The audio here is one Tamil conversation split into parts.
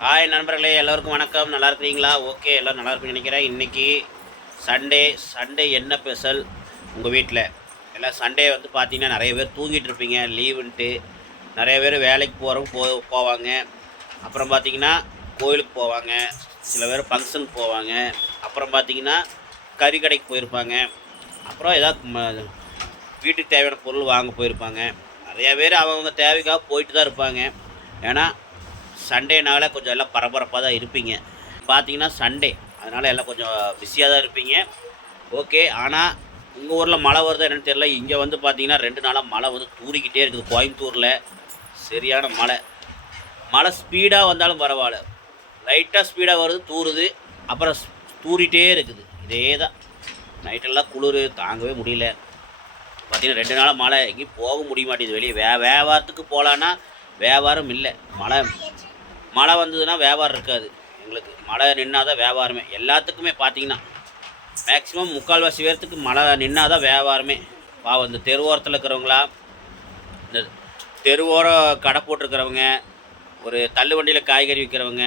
ஹாய் நண்பர்களே எல்லோருக்கும் வணக்கம். நல்லா இருக்கிறீங்களா? ஓகே எல்லோரும் நல்லா இருப்பீங்கன்னு நினைக்கிறேன். இன்றைக்கி சண்டே சண்டே என்ன ஸ்பெஷல் உங்கள் வீட்டில் எல்லாம் சண்டே வந்து பார்த்தீங்கன்னா நிறைய பேர் தூங்கிட்டு இருப்பீங்க. லீவுன்ட்டு நிறைய பேர் வேலைக்கு போகிறவங்க போ போவாங்க. அப்புறம் பார்த்தீங்கன்னா கோயிலுக்கு போவாங்க. சில பேர் ஃபங்க்ஷனுக்கு போவாங்க. அப்புறம் பார்த்தீங்கன்னா கறி கடைக்கு போயிருப்பாங்க. அப்புறம் ஏதாவது வீட்டுக்கு தேவையான பொருள் வாங்க போயிருப்பாங்க. நிறைய பேர் அவங்க தேவைக்காக போயிட்டு தான் இருப்பாங்க. ஏன்னா சண்டேனால கொஞ்சம் எல்லாம் பரபரப்பாக தான் இருப்பீங்க. பார்த்தீங்கன்னா சண்டே. அதனால் எல்லாம் கொஞ்சம் பிஸியாக தான் இருப்பீங்க. ஓகே ஆனால் உங்கள் ஊரில் மழை வருதா என்னென்னு தெரியல. இங்கே வந்து பார்த்தீங்கன்னா ரெண்டு நாளாக மழை வந்து தூறிக்கிட்டே இருக்குது கோயம்புத்தூரில். சரியான மழை. மழை ஸ்பீடாக வந்தாலும் பரவாயில்ல. லைட்டாக ஸ்பீடாக வருது தூறுது. அப்புறம் தூரிட்டே இருக்குது. இதே தான். நைட்டெல்லாம் குளிர் தாங்கவே முடியல. பார்த்தீங்கன்னா ரெண்டு நாளாக மழை. எங்கேயும் போக முடிய மாட்டேங்குது. வெளியே வே வியாபாரத்துக்கு போகலான்னா வியாபாரம் இல்லை. மழை மழை வந்ததுன்னா வியாபாரம் இருக்காது. எங்களுக்கு மழை நின்னால் தான் வியாபாரமே. எல்லாத்துக்குமே பார்த்தீங்கன்னா மேக்ஸிமம் முக்கால்வாசி பேர்த்துக்கு மழை நின்னால் தான் வியாபாரமே. பாவம் இந்த தெருவோரத்தில் இருக்கிறவங்களா இந்த தெருவோர கடை போட்டிருக்கிறவங்க ஒரு தள்ளு வண்டியில் காய்கறி விற்கிறவங்க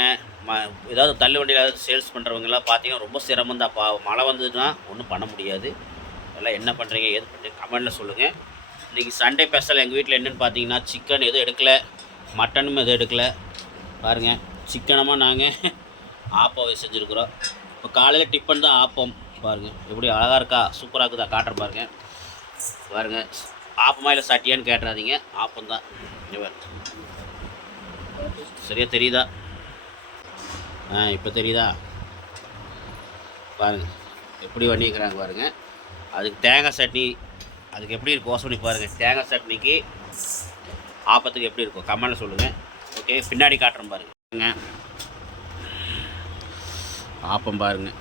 ம ஏதாவது தள்ளு வண்டியில் ஏதாவது சேல்ஸ் பண்ணுறவங்கலாம் பார்த்தீங்கன்னா ரொம்ப சிரமம் தான் பாவம் மழை வந்ததுன்னா ஒன்றும் பண்ண முடியாது. எல்லாம் என்ன பண்ணுறீங்க ஏது பண்ணுறீங்க கமெண்டில் சொல்லுங்கள் இன்றைக்கி சண்டே ஸ்பெஷல் எங்கள் வீட்டில் என்னென்னு பார்த்தீங்கன்னா சிக்கன் எதுவும் எடுக்கலை மட்டனும் எதுவும் எடுக்கலை. பாருங்கள் சிக்கனமாக நாங்கள் ஆப்பம் செஞ்சுருக்குறோம். இப்போ காலையில் டிஃபன் தான் ஆப்பம். பாருங்கள் எப்படி அழகாக இருக்கா? சூப்பராக இருக்குதா? காட்டுறேன் பாருங்கள் பாருங்கள் ஆப்பமாக இல்லை சட்டியான்னு கேட்டுறாதீங்க. ஆப்பம் தான். சரியாக தெரியுதா? ஆ இப்போ தெரியுதா? பாருங்கள் எப்படி பண்ணிக்கிறாங்க பாருங்க. அதுக்கு தேங்காய் சட்னி அதுக்கு எப்படி இருக்கும்? யோசனை பாருங்கள் தேங்காய் சட்னிக்கு ஆப்பத்துக்கு எப்படி இருக்கும்? கமெண்ட்டில் சொல்லுங்கள் ஓகே பின்னாடி காட்டுறேன் பாருங்க. ஆப்பம் பாருங்க.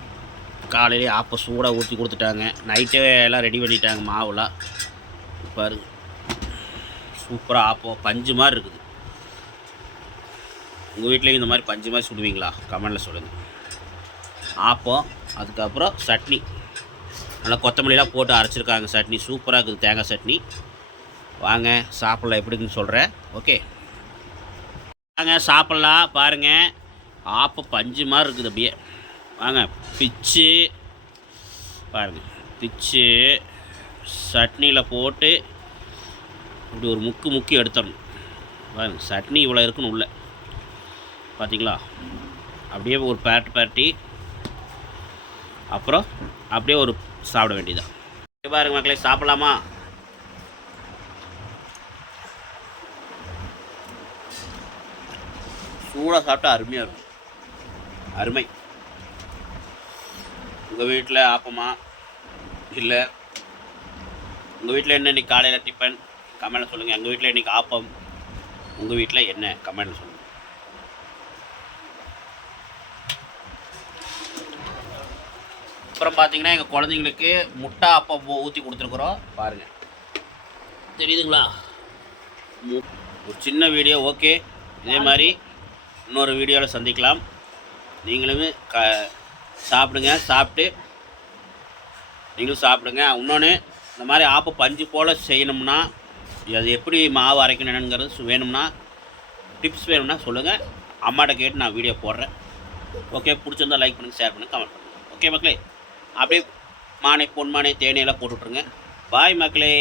காலையிலே ஆப்பம் சூடாக ஊற்றி கொடுத்துட்டாங்க. நைட்டே எல்லாம் ரெடி பண்ணிட்டாங்க மாவுலாம் பாருங்க. சூப்பராக ஆப்பம். பஞ்சு மாதிரி இருக்குது. உங்கள் வீட்லேயும் இந்த மாதிரி பஞ்சு மாதிரி சுடுவீங்களா? கமெண்டில் சொல்லுங்கள் ஆப்பம் அதுக்கப்புறம் சட்னி. நல்லா கொத்தமல்லிலாம் போட்டு அரைச்சிருக்காங்க சட்னி. சூப்பராக இருக்குது. தேங்காய் சட்னி. வாங்க சாப்பிட்லாம் எப்படின்னு சொல்கிறேன் ஓகே வாங்க சாப்பிட்லாம் பாருங்கள் ஆப்ப பஞ்சு மாதிரி இருக்குது அப்படியே. வாங்க பிச்சு. பாருங்கள் பிச்சு. சட்னியில் போட்டு இப்படி ஒரு முக்கு முக்கி எடுத்துடணும். பாருங்க சட்னி இவ்வளோ இருக்குன்னு உள்ள. பார்த்தீங்களா அப்படியே ஒரு பேரட்டு பேரட்டி. அப்புறம் அப்படியே ஒரு சாப்பிட வேண்டியதான் பாருங்க மக்களே சாப்பிடலாமா? சூடாக சாப்பிட்டா அருமையாக இருக்கும். அருமை. உங்கள் வீட்டில் ஆப்பமா? இல்லை. உங்கள் வீட்டில் என்ன இன்னைக்கு காலையில் டிஃபன் கமெண்ட்டில் சொல்லுங்கள் எங்கள் வீட்டில் இன்றைக்கி ஆப்பம்? உங்கள் வீட்டில் என்ன? கமெண்ட்டில் சொல்லுங்கள் அப்புறம் பார்த்தீங்கன்னா எங்கள் குழந்தைங்களுக்கு முட்டை அப்பம் ஊற்றி கொடுத்துருக்குறோம். பாருங்கள் தெரியுதுங்களா? மு- ஒரு சின்ன வீடியோ ஓகே. இதே மாதிரி இன்னொரு வீடியோவில் சந்திக்கலாம். நீங்களும் க சாப்பிடுங்க சாப்பிட்டு நீங்களும் சாப்பிடுங்க. இன்னொன்று இந்த மாதிரி ஆப்ப பஞ்சு போல் செய்யணும்னா அது எப்படி மாவு அரைக்கணும் என்னங்கிறது வேணும்னா டிப்ஸ் வேணும்னா சொல்லுங்கள் அம்மாட்ட கேட்டு நான் வீடியோ போடுறேன். ஓகே பிடிச்சிருந்தா லைக் பண்ணுங்கள் ஷேர் பண்ணுங்கள் கமெண்ட் பண்ணுங்கள் ஓகே மக்களே அப்படியே மானை பொன்மானை தேனையெல்லாம் போட்டுட்ருங்க பாய் மக்களே.